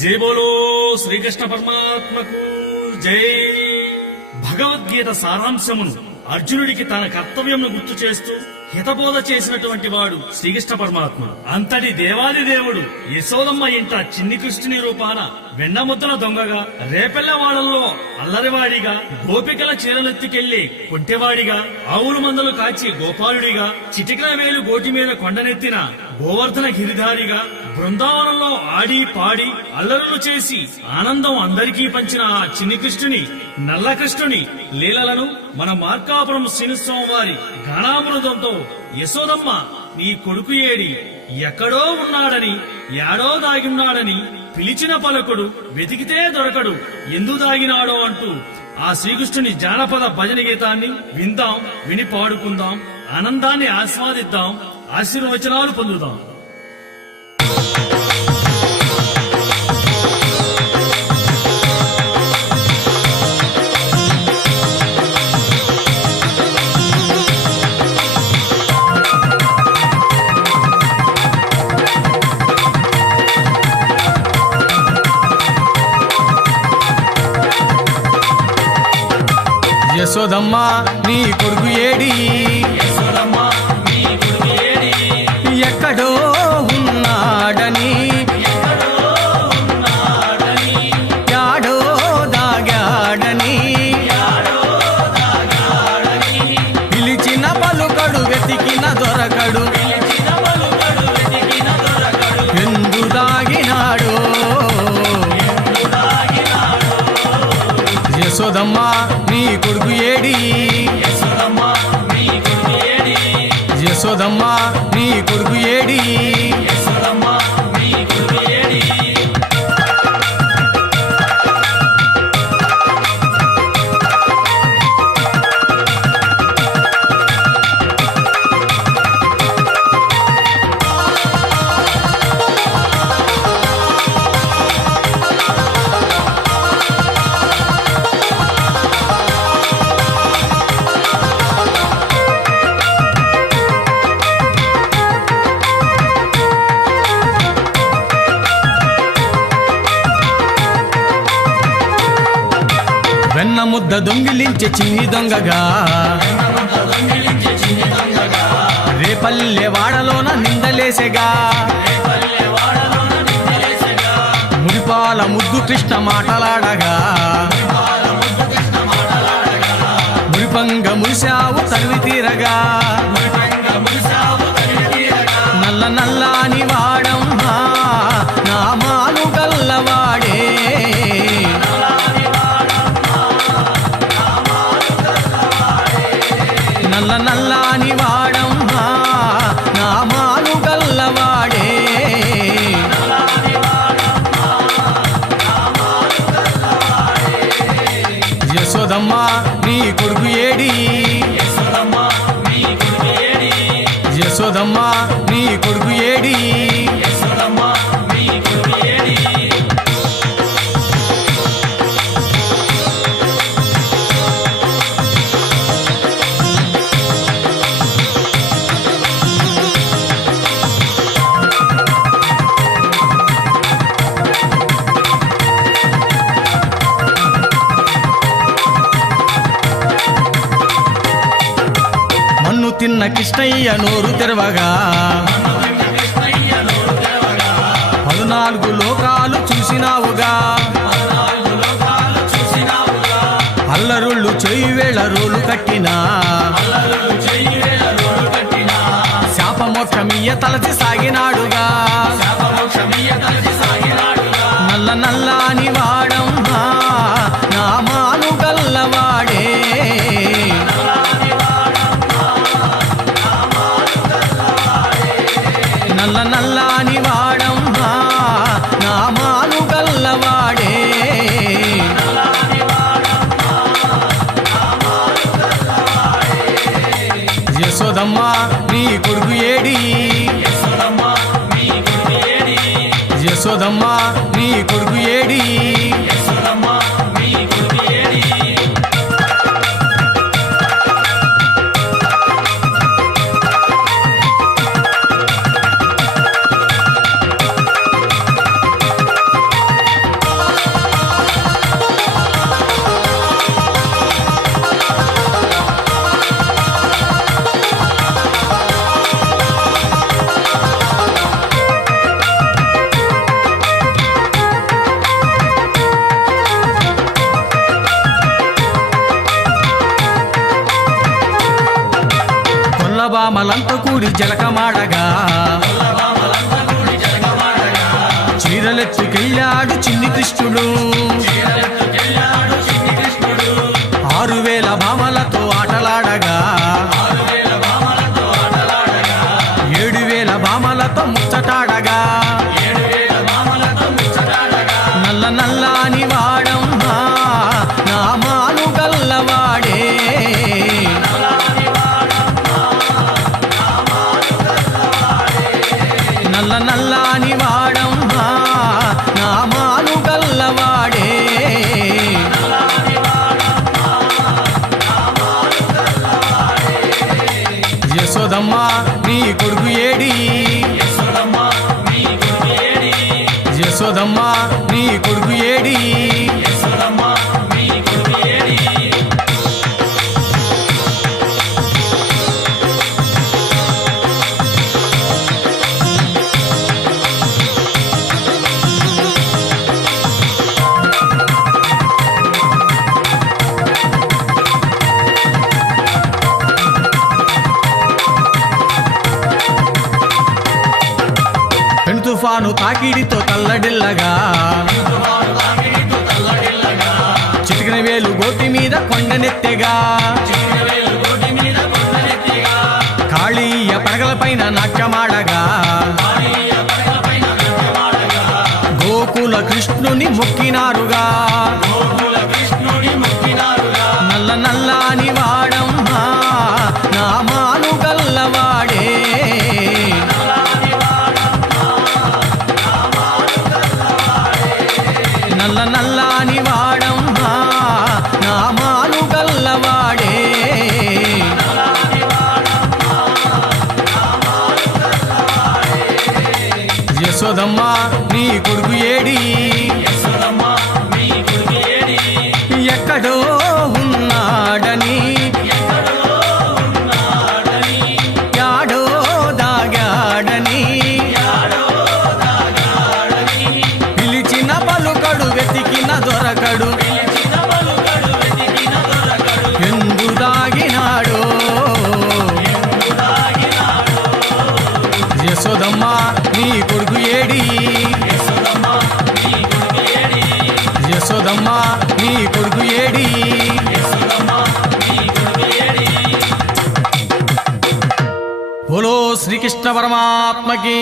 జై బోలో శ్రీకృష్ణ పరమాత్మకు జై. భగవద్గీత సారాంశమును అర్జునుడికి తన కర్తవ్యంను గుర్తు చేస్తూ హితబోధ చేసినటువంటి వాడు శ్రీకృష్ణ పరమాత్మ. అంతటి దేవాది దేవుడు యశోదమ్మ ఇంట చిన్ని కృష్ణుని రూపాన వెన్నముద్దల దొంగగా, రేపెల్లవాడల్లో అల్లరివాడిగా, గోపికల చీరలెత్తికెళ్లి కొంటెవాడిగా, ఆవులు మందలు కాచి గోపాలుడిగా, చిటికల వేలు గోటి మీద కొండనెత్తిన గోవర్ధన గిరిధారిగా, బృందావనంలో ఆడి పాడి అల్లరులు చేసి ఆనందం అందరికీ పంచిన ఆ చిన్ని కృష్ణుని, నల్ల కృష్ణుని లీలలను మన మార్కాపురం శ్రీనిస్వామి వారి గానామృతంతో యశోదమ్మ నీ కొడుకు ఏడి, ఎక్కడో ఉన్నాడని, యాడో దాగిన్నాడని పిలిచిన పలకుడు, వెతికితే దొరకడు, ఎందు దాగినాడో అంటూ ఆ శ్రీకృష్ణుని జానపద భజన గీతాన్ని విందాం, విని పాడుకుందాం, ఆనందాన్ని ఆస్వాదిద్దాం, ఆశీర్వచనాలు పొందుదాం. యశోదమ్మ నీ కొడుకు ఏడి, ఎక్కడో ఉన్నాడని, యాడో దాగాడని, పిలిచిన పలుకడు వెతికిన దొరకడు, ఎందు దాగినాడో. యశోదమ్మ నీ కొడుకు ఏడి, యశోదమ్మ నీ కొడుకు ఏడి. వెన్న ముద్ద దొంగిలించే చిన్ని దొంగగా, రేపల్లె వాడలోన నిందలేసెగా, మురిపాల ముద్దు కృష్ణ మాటలాడగా, మురిపంగ మురిశావు తరివి తీరగా, నల్ల నల్లాని వాడమ్మా నామాలు గల్లవాడే, నల్ల నల్లాని వాడమ్మా నామాలు గల్లవాడే. యశోదమ్మ నీ కొడుకు ఏడి, యశోదమ్మ నీ కొడుకు ఏడి. మన్ను తిన్న కృష్ణయ్య నోరు తెరవగా, 14 లోకాలు చూసినావుగా, అల్లరుళ్ళు చెయ్యి వేళ రోలు కట్టినా, శాపమోక్షమియ్య తలచి సాగినాడుగా, నల్ల నల్లాని వాడమ్మా నామాలు గల్లవాడే, నల్ల నల్లాని వాడమ్మా నామాలు గల్లవాడే. యశోదమ్మ నీ కొడుకు ఏడి, యశోదమ్మ నీ కొడుకు ఏడి. గొల్లబామలంతా కూడి జలకమాడగా చీరలెత్తుకెళ్ళాడు చిన్ని కృష్ణుడు 6,000 భామలతో ఆటలాడగా 7,000 భామలతో ముచ్చటాడగా నల్ల నల్లాని వాడమ్మా నా మాను గల్లవాడే నల్ల నల్లాని వాడమ్మా నా మాను గల్లవాడే యశోదమ్మ నీ కొడుకు ఏడి యశోదమ్మ నీ కొడుకు ఏడి పెను తుఫాను తాకిడితో తల్లడిల్లగా చిటికిన వేలు గోటి మీద కొండనెత్తెగా కాళీయ పడగలపైన నాట్యమాడగా గోకుల కృష్ణుని మొక్కినారుగా నల్ల నల్లాని వాడమ్మా నా మాను గల్లవాడే నల్ల నల్లాని వాడమ్మా నా మాను గల్లవాడే యశోదమ్మ నీ కొడుకు ఏడి ఎక్కడో ఉన్నాడని యాడో దాగాడని పిలిచిన పలుకడు వెతికిన దొరకడు ఎందు దాగినాడో యశోదమ్మ నీ కొడుకు ఏడి యశోదమ్మ నీ కొడుకు ఏడి బోలో శ్రీకృష్ణ పరమాత్మకి